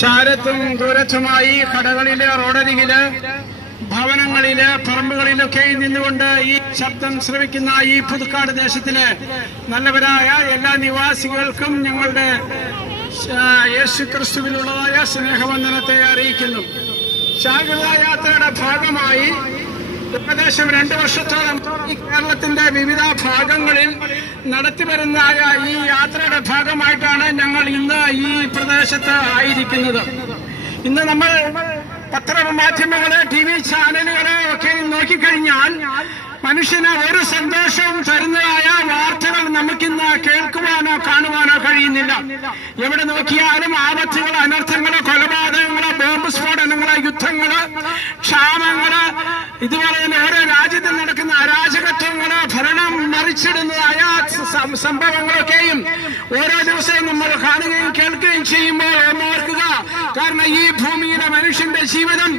ചാരത്തും ദൂരത്തുമായി കടകളില്, റോഡരികില്, ഭവനങ്ങളില്, പറമ്പുകളിലൊക്കെ നിന്നുകൊണ്ട് ഈ ശബ്ദം ശ്രവിക്കുന്ന ഈ പുതുക്കാട് ദേശത്തിലെ നല്ലവരായ എല്ലാ നിവാസികൾക്കും ഞങ്ങളുടെ യേശുക്രിസ്തുവിനുള്ളതായ സ്നേഹവന്ദനത്തെ അറിയിക്കുന്നു. ശാഖലാ യാത്രയുടെ ഭാഗമായി ഏകദേശം 2 വർഷത്തോളം ഈ കേരളത്തിന്റെ വിവിധ ഭാഗങ്ങളിൽ നടത്തിവരുന്ന ഈ യാത്രയുടെ ഭാഗമായിട്ടാണ് ഞങ്ങൾ ഇന്ന് ഈ പ്രദേശത്ത് ആയിരിക്കുന്നത്. ഇന്ന് നമ്മൾ പത്രമാധ്യമങ്ങള്, TV ചാനലുകളെ ഒക്കെ നോക്കിക്കഴിഞ്ഞാൽ മനുഷ്യന് ഒരു സന്തോഷവും തരുന്നതായ വാർത്തകൾ നമുക്കിന്ന് കേൾക്കുവാനോ കാണുവാനോ കഴിയുന്നില്ല. എവിടെ നോക്കിയാലും ആപത്തുകൾ, അനർത്ഥങ്ങള്, കൊലപാതകങ്ങള്, ബോംബ് സ്ഫോടനങ്ങള്, യുദ്ധങ്ങള്, ക്ഷാമങ്ങള്, ഇതുപോലെ തന്നെ ഓരോ രാജ്യത്തിൽ നടക്കുന്ന അരാജകത്വങ്ങള്, ഭരണം മറിച്ചിടുന്നതായ സംഭവങ്ങളൊക്കെയും ഓരോ ദിവസവും നമ്മൾ കാണുകയും കേൾക്കുകയും ചെയ്യുമ്പോൾ ഓർക്കുക, കാരണം ഈ ഭൂമിയിലെ മനുഷ്യന്റെ ജീവിതം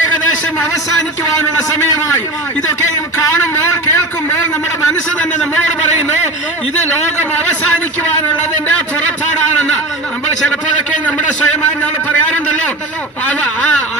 ഏകദേശം അവസാനിക്കുവാനുള്ള സമയമായി. ഇതൊക്കെയും കാണുമ്പോൾ, കേൾക്കുമ്പോൾ നമ്മുടെ മനസ്സ് തന്നെ നമ്മളോട് പറയുന്നു, ഇത് ലോകം അവസാനിക്കുവാനുള്ളതിന്റെ പുറപ്പാടാണെന്ന്. നമ്മൾ ചിലപ്പോഴൊക്കെ നമ്മുടെ സ്വയമായി നമ്മൾ പറയാറുണ്ടല്ലോ,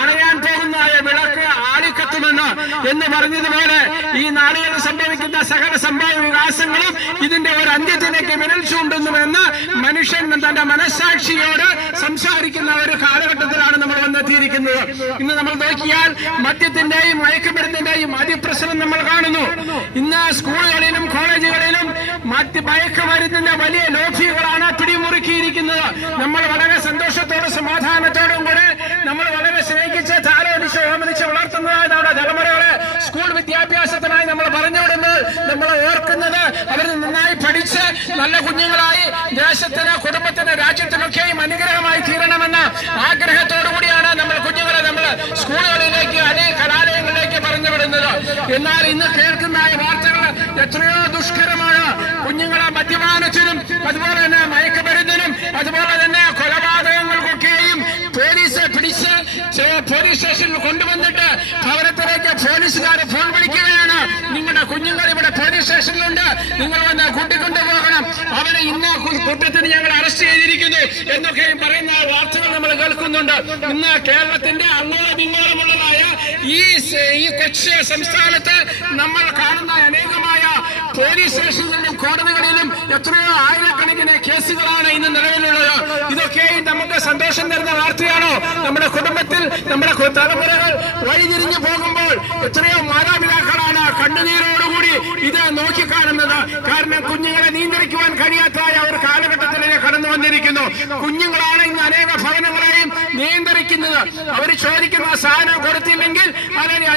അണയാൻ പോകുന്നതായ വിളക്ക് ആളിക്കത്തുമെന്ന് എന്ന് പറഞ്ഞതുപോലെ ഈ നാളുകളിൽ സംഭവിക്കുന്ന സകല സംഭവ വികാസങ്ങളും ഇതിന്റെ ഒരു അന്ത്യത്തിലേക്ക് വിരൽ ചൂണ്ടുന്നുവെന്ന് മനുഷ്യൻ തന്റെ മനസ്സാക്ഷിയോട് സംസാരിക്കുന്ന ഒരു കാലഘട്ടത്തിലാണ് നമ്മൾ വന്നെത്തിയിരിക്കുന്നത്. ഇന്ന് നമ്മൾ നോക്കിയാൽ മദ്യത്തിന്റെയും മയക്കുമരുന്നിന്റെയും അതിപ്രസരം നമ്മൾ കാണുന്നു. ഇന്ന് സ്കൂളുകളിലും കോളേജുകളിലും മയക്കുമരുന്നിന്റെ വലിയ ലോബികളാണ് പിടിമുറുക്കിയിരിക്കുന്നത്. നമ്മൾ വളരെ സന്തോഷത്തോടും സമാധാനത്തോടും കൂടെ നമ്മൾ വളരെ സ്നേഹിച്ച് താലോലിച്ച് ഓമനിച്ച് വളർത്തുന്നതായ നമ്മുടെ തലമുറകളെ സ്കൂൾ വിദ്യാഭ്യാസത്തിനായി നമ്മൾ പറഞ്ഞുവിടുമ്പോൾ നമ്മൾ ഓർക്കുന്നത് അവർ നന്നായി പഠിച്ച് നല്ല കുഞ്ഞുങ്ങളായി ദേശത്തിന്, കുടുംബത്തിന്, രാജ്യത്തിനൊക്കെയും അനുഗ്രഹമായി തീരണമെന്ന ആഗ്രഹത്തോടു കൂടിയാണ് നമ്മൾ കുഞ്ഞുങ്ങളെ നമ്മൾ സ്കൂളുകളിലേക്ക്, അനേക കലാലയങ്ങളിലേക്ക് പറഞ്ഞുവിടുന്നത്. എന്നാൽ ഇന്ന് കേൾക്കുന്ന വാർത്തകൾ എത്രയോ ദുഷ്കരമാണ്. കുഞ്ഞുങ്ങളെ മദ്യപാനത്തിനും അതുപോലെ തന്നെ മയക്കുമരുന്നിനും അതുപോലെ തന്നെ കൊലപാതകങ്ങൾക്കൊക്കെയും പോലീസ് പിടിച്ച് പോലീസ് സ്റ്റേഷനിൽ കൊണ്ടുവന്നിട്ട് ഭവനത്തിലേക്ക് പോലീസുകാർ ഫോൺ വിളിക്കുകയാണ്, നിങ്ങളുടെ കുഞ്ഞുങ്ങൾ ഇവിടെ പോലീസ് സ്റ്റേഷനിലുണ്ട്, നിങ്ങൾ വന്ന് കൂട്ടിക്കൊണ്ടു പോകണം, അവനെ ഇന്ന കുറ്റത്തിന് ഞങ്ങൾ അറസ്റ്റ് ചെയ്തിരിക്കുന്നു എന്നൊക്കെയും പറയുന്ന വാർത്തകൾ നമ്മൾ കേൾക്കുന്നുണ്ട്. ഇന്ന് കേരളത്തിന്റെ അങ്ങോളം ഇങ്ങോളമുള്ളതായ ഈ കൊച്ചു സംസ്ഥാനത്ത് നമ്മൾ കാണുന്ന അനേകമായ പോലീസ് സ്റ്റേഷനിലും കോടതികളിലും എത്രയോ ആയിരക്കണക്കിന് കേസുകളാണ് ഇന്ന് നിലവിലുള്ളത്. ഇതൊക്കെയും നമുക്ക് സന്തോഷം തരുന്ന വാർത്തയാണോ? നമ്മുടെ കുടുംബത്തിൽ നമ്മുടെ തലമുറകൾ വഴിതിരിഞ്ഞു പോകുമ്പോൾ എത്രയോ മാതാപിതാക്കളാണ് കണ്ണുനീരോടുകൂടി ഇത് നോക്കിക്കാണുന്നത്. കാരണം കുഞ്ഞുങ്ങളെ നിയന്ത്രിക്കുവാൻ കഴിയാത്തതായ ഒരു കാലഘട്ടത്തിലേക്ക് കടന്നു വന്നിരിക്കുന്നു. കുഞ്ഞുങ്ങളാണ് ഇന്ന് അനേക ഭവനങ്ങളെയും നിയന്ത്രിക്കുന്നത്. അവർ ചോദിക്കുന്ന സാധനം കൊടുത്തില്ലെങ്കിൽ അതിന്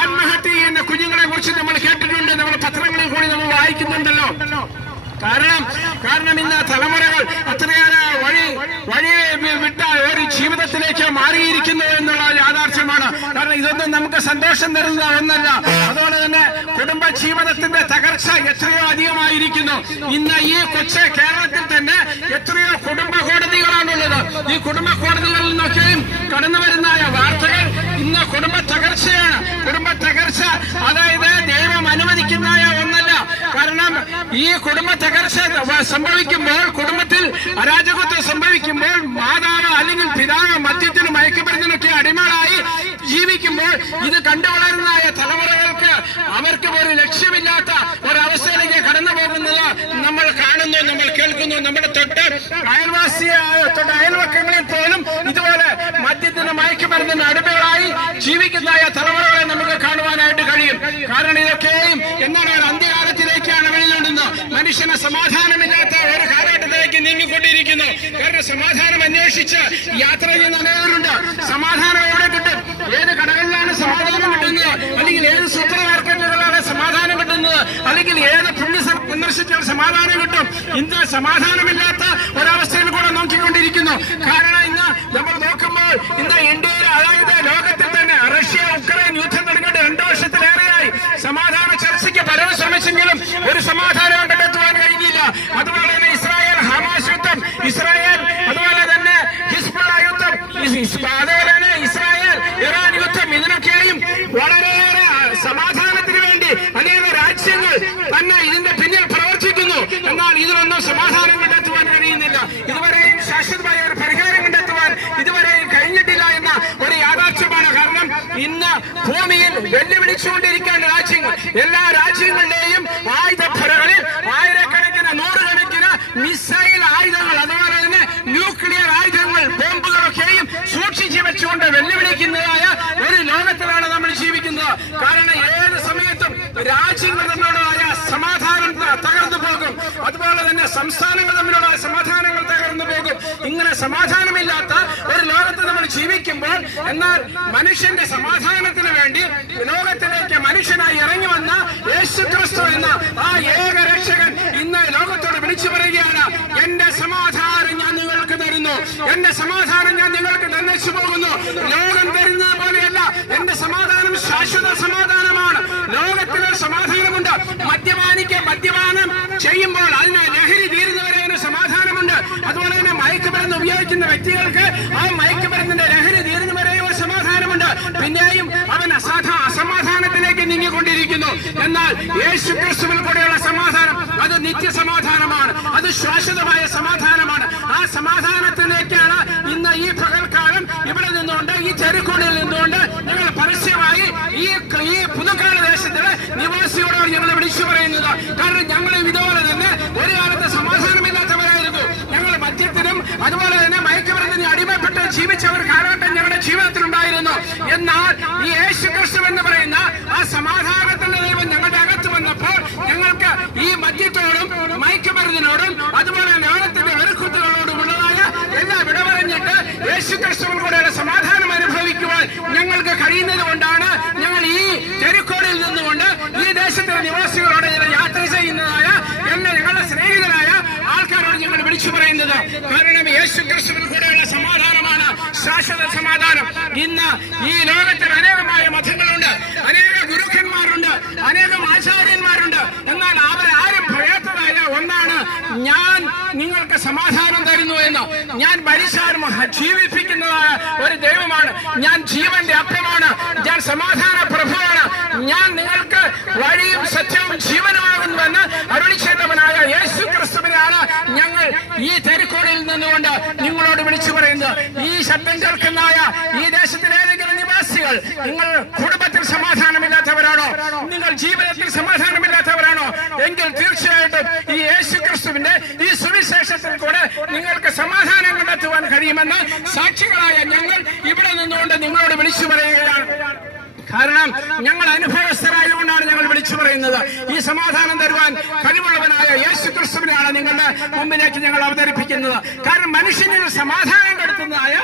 ആത്മഹത്യ ചെയ്യുന്ന കുഞ്ഞുങ്ങളെ കുറിച്ച് നമ്മൾ കേട്ടിട്ടുണ്ട്, നമ്മൾ പത്രങ്ങളിൽ കൂടി നമ്മൾ വായിക്കുന്നുണ്ടല്ലോ. കാരണം ഇന്ന് തലമുറകൾ അത്രയേറെ വഴി വിട്ട ഒരു ജീവിതത്തിലേക്ക് മാറിയിരിക്കുന്നു എന്നുള്ള യാഥാർത്ഥ്യമാണ്. കാരണം ഇതൊന്നും നമുക്ക് സന്തോഷം തരുന്ന ഒന്നല്ല. അതുപോലെ തന്നെ കുടുംബ ജീവിതത്തിന്റെ തകർച്ച എത്രയോ അധികമായിരിക്കുന്നു. ഇന്ന് ഈ കൊച്ചു കേരളത്തിൽ തന്നെ എത്രയോ കുടുംബ കോടതികളാണുള്ളത്. ഈ കുടുംബ കോടതികളിൽ നിന്നൊക്കെയും കടന്നു വരുന്ന വാർത്തകൾ ഇന്ന് കുടുംബ തകർച്ചയാണ്. കുടുംബ തകർച്ച അതായത് ദൈവം അനുവദിക്കുന്ന ഒന്നല്ല. കാരണം ഈ കുടുംബ തകർച്ച സംഭവിക്കുമ്പോൾ, കുടുംബത്തിൽ അരാജകത്വം സംഭവിക്കുമ്പോൾ, മാതാവ് അല്ലെങ്കിൽ പിതാവ് മദ്യത്തിനും മയക്കുമരുന്നിനൊക്കെ അടിമകളായി ജീവിക്കുമ്പോൾ ഇത് കണ്ടുവളരുന്ന തലമുറകൾക്ക് അവർക്ക് ഒരു ലക്ഷ്യമില്ലാത്ത ഒരവസ്ഥയിലേക്ക് കടന്നു പോകുന്നത് നമ്മൾ കാണുന്നു, നമ്മൾ കേൾക്കുന്നു. നമ്മുടെ അയൽവക്കങ്ങളിൽ പോലും ഇതുപോലെ മദ്യത്തിന് മയക്കുമരുന്നിന് അടിമകളായി ജീവിക്കുന്ന തലമുറകളെ നമുക്ക് കാണുവാനായിട്ട് കഴിയും. കാരണം ഇതൊക്കെയും എന്താണ് ഒരു അന്ത്യകാലത്തിലേക്കാണ് വഴികൊണ്ടുന്നത്. മനുഷ്യന് സമാധാനമില്ലാത്ത ഒരു കാലഘട്ടത്തിലേക്ക് നീങ്ങിക്കൊണ്ടിരിക്കുന്നു. കാരണം സമാധാനം അന്വേഷിച്ച് യാത്ര ചെയ്യുന്ന അനേകരുണ്ട്. സമാധാനം എവിടെ കിട്ടും? ഏത് കടകളിലാണ് സമാധാനം കിട്ടുന്നത്? അല്ലെങ്കിൽ ഏത് സൂപ്പർ മാർക്കറ്റുകളിലാണ് സമാധാനം കിട്ടുന്നത്? അല്ലെങ്കിൽ ഏത് പുണ്യ സന്ദർശിച്ചാൽ സമാധാനം കിട്ടും? ഇന്ന് സമാധാനമില്ലാത്ത ഒരവസ്ഥയിൽ കൂടെ നോക്കിക്കൊണ്ടിരിക്കുന്നു. കാരണം ഇന്ന് നമ്മൾ നോക്കുമ്പോൾ ഇന്ന് ഇന്ത്യയിൽ, അതായത് ലോകത്തിൽ തന്നെ റഷ്യ ഉക്രൈൻ യുദ്ധം തുടങ്ങിയിട്ട് 2 വർഷത്തിലേറെയായി സമാധാന ചർച്ചയ്ക്ക് പലരും ശ്രമിച്ചെങ്കിലും ഒരു സമാധാനം കണ്ടെത്തുവാൻ കഴിഞ്ഞില്ല. അതുപോലെ തന്നെ ഇസ്രായേൽ ഹമാസ് യുദ്ധം, ഇസ്രായേൽ അതുപോലെ തന്നെ ഹിസ്ബുള്ള യുദ്ധം, അതുപോലെ തന്നെ ഇസ്രായേൽ ഇറാൻ യുദ്ധം, ഇതിനൊക്കെയും വളരെയേറെ സമാധാനത്തിന് വേണ്ടി അനേക രാജ്യങ്ങൾ തന്നെ ഇതിന്റെ പിന്നിൽ പ്രവർത്തിക്കുന്നു. എന്നാൽ ഇതിലൊന്നും സമാധാനം കണ്ടെത്തുവാൻ കഴിയുന്നില്ല. ഇതുവരെയും ശാശ്വതമായ ഒരു പരിഹാരം കണ്ടെത്തുവാൻ ഇതുവരെ ഭൂമിയിൽ വെല്ലുവിളിച്ചുകൊണ്ടിരിക്കുകയാണ് രാജ്യങ്ങൾ. എല്ലാ രാജ്യങ്ങളുടെയും ആയുധപ്പുരകളിൽ ആയിരക്കണക്കിന് നൂറുകണക്കിന് മിസൈൽ ആയുധങ്ങൾ, അതുപോലെ തന്നെ ന്യൂക്ലിയർ ആയുധങ്ങൾ, ബോംബുകളൊക്കെയും സൂക്ഷിച്ചു വെച്ചുകൊണ്ട് വെല്ലുവിളിക്കുന്നതായ ഒരു ലോകത്തിലാണ് നമ്മൾ ജീവിക്കുന്നത്. കാരണം ഏത് സമയത്തും രാജ്യങ്ങൾ തമ്മിലുള്ളതായ സമാധാനം തകർന്നു പോകും, അതുപോലെ തന്നെ സംസ്ഥാനങ്ങൾ തമ്മിലുള്ള സമാധാനങ്ങൾ തകർന്നു പോകും. ഇങ്ങനെ സമാധാനമില്ലാത്ത ഒരു ലോകത്ത് നമ്മൾ ജീവിക്കുമ്പോൾ, എന്നാൽ മനുഷ്യന്റെ സമാധാനത്തിന് വേണ്ടി ലോകത്തിലേക്ക് മനുഷ്യനായി ഇറങ്ങി വന്ന യേശുക്രിസ്തു എന്ന ആ ഏക രക്ഷകൻ ഇന്ന് ലോകത്തോട് വിളിച്ചു പറയുകയാണ്, എന്റെ സമാധാനം ഞാൻ നിങ്ങൾക്ക് തരുന്നു, എന്റെ സമാധാനം ഞാൻ നിങ്ങൾക്ക് തന്നിച്ചു പോകുന്നു. ലോകം തരുന്നത് പോലെയല്ല, എന്റെ സമാധാനം ശാശ്വത സമാധാനമാണ്. ലോകത്തിലെ സമാധാനമുണ്ട്. മദ്യപാനിക്ക് മദ്യപാനം ചെയ്യുമ്പോൾ അതിന് ലഹരി തീരുന്നവരെ അതിന് സമാധാനമുണ്ട്. അതുപോലെ തന്നെ മയക്കുമരുന്ന് ഉപയോഗിക്കുന്ന വ്യക്തികൾക്ക് ആ മയക്കുമരുന്നിന്റെ ലഹരി തീരുന്നവരെയോ സമാധാനമുണ്ട്. പിന്നെയും അവൻ അസമാധാനത്തിലേക്ക് നീങ്ങിക്കൊണ്ടിരിക്കുന്നു. എന്നാൽ യേശുക്രിസ്തുവിൽ കൂടെയുള്ള സമാധാനം അത് നിത്യസമാധാനമാണ്, അത് ശാശ്വതമായ സമാധാനമാണ്. ആ സമാധാനത്തിലേക്കാണ് ഇന്ന് ഈ പകൽക്കാലം ഇവിടെ നിന്നുകൊണ്ട്, ഈ ചെറുക്കുടിയിൽ നിന്നുകൊണ്ട് ഞങ്ങൾ പരസ്യമായി ഈ പുതുക്കാല ദേശത്തിലെ നിവാസിയോടാണ് ഞങ്ങൾ വിളിച്ചു പറയുന്നത്. കാരണം ഞങ്ങൾ ഇതുപോലെ തന്നെ ഒരു കാലത്ത് സമാധാനമില്ലാത്തവരായിരുന്നു. ഞങ്ങൾ മദ്യത്തിനും അതുപോലെ തന്നെ മയക്കുമരുന്നിന് അടിമപ്പെട്ട് ജീവിച്ച ഒരു കാലഘട്ടം ഞങ്ങളുടെ ജീവിതത്തിലുണ്ടായിരുന്നു. എന്നാൽ ഈ യേശുക്രിസ്തു എന്ന് പറയുന്ന ആ സമാധാനത്തിന്റെ ദൈവം ഞങ്ങളുടെ അകത്ത് വന്നപ്പോൾ ഞങ്ങൾക്ക് ഈ മദ്യത്തോടും മയക്കുമരുന്നിനോടും അതുപോലെ ലോകത്തിന്റെ വെറുക്കുത്തുകളോടുമുള്ളതായ എല്ലാം വിടപറഞ്ഞിട്ട് യേശുക്രിസ്തുവിൽ കൂടെയുള്ള സമാധാനം അനുഭവിക്കുവാൻ ഞങ്ങൾക്ക് കഴിയുന്നത് കൊണ്ടാണ് ഞങ്ങൾ ഈ തെരുക്കോടിൽ നിന്നുകൊണ്ട് ഈ ദേശത്തിലെ നിവാസികളോട് യാത്ര ചെയ്യുന്നതായ ഞങ്ങളുടെ സ്നേഹിതരായ ആൾക്കാരോട് ഞങ്ങൾ വിളിച്ചു പറയുന്നത്. കാരണം യേശുക്രിസ്തുവിൽ കൂടെയുള്ള സമാധാനമാണ് ശാശ്വത സമാധാനം. ഇന്ന് ഈ ലോകത്തിൽ അനേകമായ മതങ്ങളുണ്ട്, അനേക ഗുരുക്കന്മാരുണ്ട്, അനേകം ആചാര്യന്മാരുണ്ട്. എന്നാൽ അവരാരും പറയാത്തതായ ഒന്നാണ്, ഞാൻ നിങ്ങൾക്ക് സമാധാനം തരുന്നു എന്ന്. ഞാൻ മരിച്ചാൽ ജീവിപ്പിക്കുന്നതായ ഒരു ദൈവമാണ്, ഞാൻ ജീവന്റെ അപ്പമാണ്, ഞാൻ സമാധാന പ്രഭുവാണ്, ഞാൻ നിങ്ങൾക്ക് വഴിയും സത്യവും ജീവനുമാകുന്നുവെന്ന് അരുളിച്ചേട്ടവനായ യേശു ക്രിസ്തുവിനാണ് ഞങ്ങൾ ഈ തെരുക്കോടിൽ നിന്നുകൊണ്ട് നിങ്ങളോട് വിളിച്ചു പറയുന്നത്. ഈ ശബ്ദം കേൾക്കുന്നതായ ഈ ദേശത്തിലെ ഏതെങ്കിലും നിവാസികൾ, നിങ്ങൾ കുടുംബത്തിൽ സമാധാനമില്ലാത്തവരാണോ, നിങ്ങൾ ജീവിതത്തിൽ സമാധാനമില്ലാത്തവരാണോ എങ്കിൽ തീർച്ചയായിട്ടും ഈ യേശു ക്രിസ്തുവിന്റെ ഈ സുവിശേഷത്തിൽ കൂടെ നിങ്ങൾക്ക് സമാധാനം കണ്ടെത്തുവാൻ കഴിയുമെന്ന് സാക്ഷികളായ ഞങ്ങൾ ഇവിടെ നിന്നുകൊണ്ട് നിങ്ങളോട് വിളിച്ചു പറയുകയാണ്. കാരണം ഞങ്ങൾ അനുഭവസ്ഥരായതുകൊണ്ടാണ് ഞങ്ങൾ വിളിച്ചു പറയുന്നത്. ഈ സമാധാനം തരുവാൻ കഴിവുള്ളവനായ യേശു ക്രിസ്തുവിനെയാണ് നിങ്ങളുടെ മുമ്പിലേക്ക് ഞങ്ങൾ അവതരിപ്പിക്കുന്നത്. കാരണം മനുഷ്യനിൽ സമാധാനം കെടുത്തുന്നതായ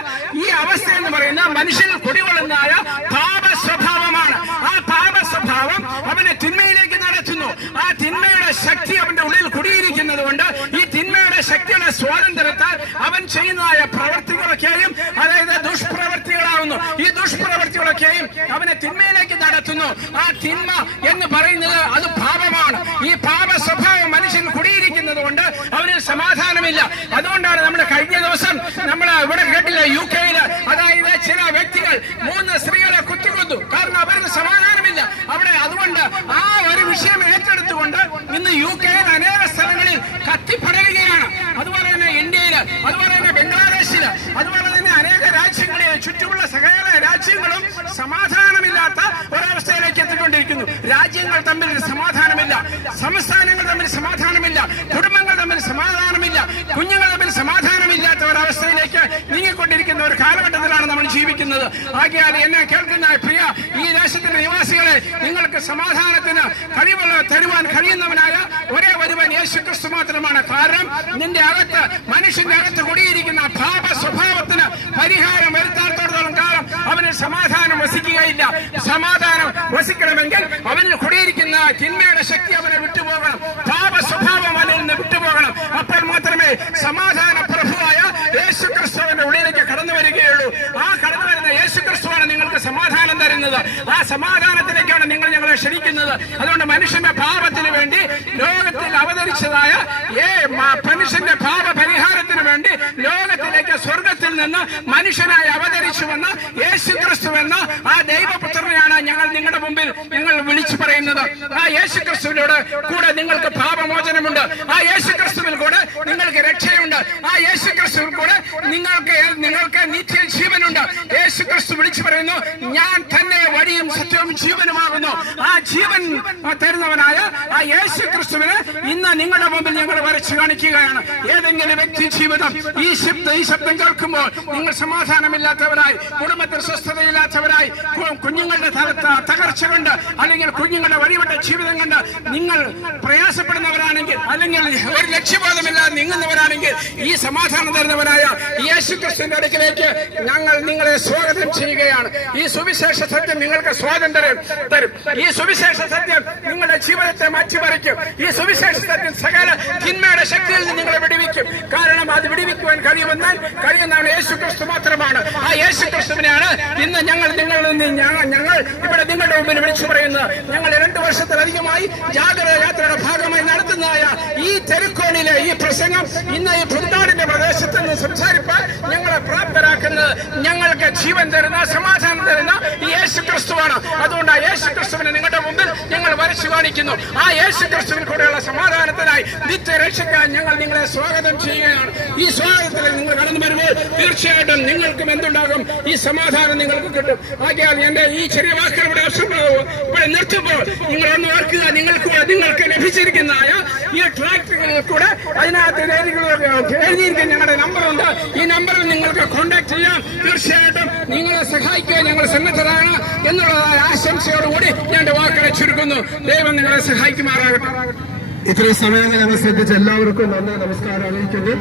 ഈ അവസ്ഥ എന്ന് പറയുന്നത് മനുഷ്യനിൽ കുടികൊള്ളുന്നതായ പാപ സ്വഭാവമാണ്. ആ പാപ സ്വഭാവം അവനെ തിന്മയിലേക്ക് നടത്തുന്നു. ആ തിന്മയുടെ ശക്തി അവന്റെ ഉള്ളിൽ കുടിയിരിക്കുന്നത് കൊണ്ട് ഈ തിന്മയുടെ ശക്തിയുടെ സ്വാതന്ത്ര്യത്താൽ അവൻ ചെയ്യുന്നതായ പ്രവർത്തികളൊക്കെയും, അതായത് ദുഷ്പ്രവർത്തികളാവുന്നു. ഈ ദുഷ്പ്രവർത്തികളൊക്കെയും അവനെ തിന്മയിലേക്ക് നടത്തുന്നു. ആ തിന്മ എന്ന് പറയുന്നത് അത് പാപമാണ്. ഈ പാപ സ്വഭാവം മനുഷ്യൻ കുടിയിരിക്കുന്നത് കൊണ്ട് അവന് സമാധാനമില്ല. അതുകൊണ്ടാണ് നമ്മൾ കഴിഞ്ഞ ദിവസം നമ്മൾ ഇവിടെ കേട്ടില്ല, UK-യില് അതായത് ചില വ്യക്തികൾ 3 സ്ത്രീകളെ കുത്തിക്കൊന്നു. കാരണം അവർക്ക് സമാധാനമില്ല അവിടെ. അതുകൊണ്ട് ആ ഒരു വിഷയം ഏറ്റെടുത്തുകൊണ്ട് ഇന്ന് UK-യിൽ അനേക സ്ഥലങ്ങളിൽ കത്തിപ്പടരുകയാണ്. അതുപോലെ തന്നെ ഇന്ത്യയില്, അതുപോലെ തന്നെ ബംഗ്ലാദേശില്, അതുപോലെ തന്നെ അനേക രാജ്യങ്ങളിൽ, ചുറ്റുമുള്ള സകല രാജ്യങ്ങളും സമാധാനമില്ലാത്ത ഒരവസ്ഥയിലേക്ക് എത്തിക്കൊണ്ടിരിക്കുന്നു. രാജ്യങ്ങൾ തമ്മിൽ സമാധാനമില്ല, സംസ്ഥാനങ്ങൾ തമ്മിൽ സമാധാനമില്ല, കുടുംബങ്ങൾ തമ്മിൽ സമാധാനമില്ല, കുഞ്ഞുങ്ങൾ തമ്മിൽ സമാധാനമില്ലാത്ത ഒരവസ്ഥയിലേക്ക് നീങ്ങിക്കൊണ്ടിരിക്കുന്ന ഒരു കാലഘട്ടത്തിലാണ് നമ്മൾ ജീവിക്കുന്നത്. ആകയാൽ എന്നെ കേൾക്കുന്ന പ്രിയ ഈ ദേശത്തിന്റെ നിവാസികളെ, നിങ്ങൾക്ക് സമാധാനത്തിന് കഴിവുള്ള തരുവാൻ കഴിയുന്നവനായ ഒരേ ഒരുവൻ യേശുക്രിസ്തു മാത്രമാണ്. കാരണം നിന്റെ അകത്ത്, മനുഷ്യന്റെ അകത്ത് കൂടിയിരിക്കുന്ന പാപ സ്വഭാവത്തിന് പരിഹാരം വരുത്താത്തോളം കാലം അവന് സമാധാനം വസിക്കുകയില്ല. സമാധാനം വസിക്കണമെങ്കിൽ അവനിൽ കുടിയിരിക്കുന്ന തിന്മയുടെ ശക്തി അവനെ വിട്ടുപോകണം, പാപ സ്വഭാവം അവനിൽ നിന്ന് വിട്ടുപോകണം. അപ്പോൾ മാത്രമേ സമാധാന പ്രഭുവായ യേശുക്രിസ്തുവിന്റെ ഉള്ളിലേക്ക് കടന്നു വരികയുള്ളൂ. ആ കടന്നു വരുന്ന യേശുക്രിസ്തുവാണ് നിങ്ങൾക്ക് സമാധാനം തരുന്നത്. ആ സമാധാനത്തിലേക്കാണ് നിങ്ങൾ ഞങ്ങളെ ക്ഷണിക്കുന്നത്. അതുകൊണ്ട് മനുഷ്യന്റെ പാപത്തിന് വേണ്ടി ലോകത്തിൽ അവതരിച്ചതായ മനുഷ്യന്റെ പാപ പരിഹാരത്തിന് വേണ്ടി ലോകത്തിലേക്ക് സ്വർഗത്തിൽ നിന്ന് മനുഷ്യനായി അവതരിച്ചുവെന്ന് യേശുക്രിസ്തുവെന്ന ആ ദൈവപുത്രനെയാണ് ഞങ്ങൾ നിങ്ങളുടെ മുമ്പിൽ ഞങ്ങൾ വിളിച്ചു പറയുന്നത്. ആ യേശുക്രിസ്തുവിനോട് കൂടെ നിങ്ങൾക്ക് പാപമോചനമുണ്ട്. ആ യേശുക്രിസ്തുവിൽ കൂടെ നിങ്ങൾക്ക് രക്ഷയുണ്ട്. രക്ഷയുണ്ട്. ആ യേശു ക്രിസ്തുവിൽ കൂടെ നിങ്ങൾക്ക് നിത്യ ജീവനുണ്ട്. യേശു ക്രിസ്തു വിളിച്ചു പറയുന്നു, ഞാൻ തന്നെ വഴിയും സത്യവും ജീവനുമാകുന്നു. ആ ജീവൻ തരുന്നവനായ ആ യേശു ക്രിസ്തുവിനെ ഇന്ന് നിങ്ങളുടെ മുമ്പിൽ ഞങ്ങൾ വരച്ചു കാണിക്കുകയാണ്. ഏതെങ്കിലും വ്യക്തി ജീവിതം ഈ ശബ്ദം കേൾക്കുമ്പോൾ നിങ്ങൾ സമാധാനമില്ലാത്തവരായി, കുടുംബത്തിൽ സ്വസ്ഥതയില്ലാത്തവരായി, കുഞ്ഞുങ്ങളുടെ തകർച്ച കൊണ്ട് അല്ലെങ്കിൽ കുഞ്ഞുങ്ങളുടെ വഴിവിട്ട ജീവിതം കണ്ട് നിങ്ങൾ പ്രയാസപ്പെടുന്നവരാണെങ്കിൽ, അല്ലെങ്കിൽ ഒരു ലക്ഷ്യബോധമില്ലാതെ നീങ്ങുന്നവരാണെങ്കിൽ, ഈ സമാധാനം തരുന്നവനായ യേശു ക്രിസ്തുവിന്റെ അടുക്കിലേക്ക് ഞങ്ങൾ നിങ്ങളെ സ്വാഗതം ചെയ്യുകയാണ്. ഈ സുവിശേഷ സത്യം നിങ്ങൾക്ക് സ്വാതന്ത്ര്യം തരും. ഈ സുവിശേഷ സത്യം നിങ്ങളുടെ ജീവിതത്തെ മാറ്റിമറിക്കും. ഈ സുവിശേഷ സത്യം സകല തിന്മയുടെ ശക്തിയിൽ നിന്ന് നിങ്ങളെ വിടുവിക്കും. കാരണം അത് വിടുവിക്കുവാൻ കഴിയുന്നതാണ് യേശു ക്രിസ്തു മാത്രമാണ്. ആ യേശു ക്രിസ്തുവിനെയാണ് ഇന്ന് ഞങ്ങൾ ഇവിടെ നിങ്ങളുടെ മുമ്പിൽ വിളിച്ചു പറയുന്നത്. ഞങ്ങൾ 2 വർഷത്തിലധികമായി ജാഗ്രത യാത്രയുടെ ഭാഗമായി നടത്തുന്നതായ ഈ തെരുക്കോണിലെ ഈ പ്രസംഗം ഇന്ന് ഈ പുതുനാടിന്റെ പ്രദേശത്ത് നിന്ന് സംസാരിപ്പാൻ ഞങ്ങളെ പ്രാപ്തരാക്കുന്നത് ഞങ്ങൾക്ക് ജീവൻ തരുന്ന, സമാധാനം തരുന്ന ഈ യേശു ക്രിസ്തുവാണ്. അതുകൊണ്ട് ആ യേശു ക്രിസ്തുവിനെ നിങ്ങളുടെ മുമ്പിൽ ഞങ്ങൾ വരച്ചു കാണിക്കുന്നു. ആ യേശു ക്രിസ്തുവിൽ കൂടെയുള്ള സമാധാനത്തിനായി നിത്യരക്ഷയ്ക്കാൻ ഞങ്ങൾ നിങ്ങളെ സ്വാഗതം ചെയ്യുകയാണ്. ഈ സ്വാഗതത്തിൽ നിങ്ങൾ കടന്നു വരുമ്പോൾ തീർച്ചയായിട്ടും നിങ്ങൾക്കും എന്തുണ്ടാകും? ഈ സമാധാനം നിങ്ങൾക്ക് കിട്ടും. ആകയാൽ എന്റെ ഈ ചെറിയ വാക്കുകൾ ഇവിടെ നിർത്തുമ്പോൾ നിങ്ങൾ ഒന്ന് ഓർക്കുക, നിങ്ങൾക്ക് ലഭിച്ചിരിക്കുന്നതായ ഈ ട്രാക്ടറുകളിൽ കൂടെ അതിനകത്ത് എഴുതിയിരിക്കുന്ന ഞങ്ങളുടെ നമ്പറുണ്ട്. ഈ നമ്പറിൽ നിങ്ങൾക്ക് കോൺടാക്ട് ചെയ്യാം. തീർച്ചയായിട്ടും നിങ്ങളെ സഹായിക്കാൻ ഞങ്ങൾ സന്നദ്ധരാണ് എന്നുള്ളതായ ആശംസയോടുകൂടി ഞാൻ എന്റെ വാക്കുകളെ ചുരുക്കുന്നു. ദൈവം നിങ്ങളെ സഹായിക്കുമാറാകട്ടെ. ഇത്രയും സമയം ഞങ്ങൾ ശ്രദ്ധിച്ച എല്ലാവർക്കും നന്ദി, നമസ്കാരം അറിയിക്കുന്നു.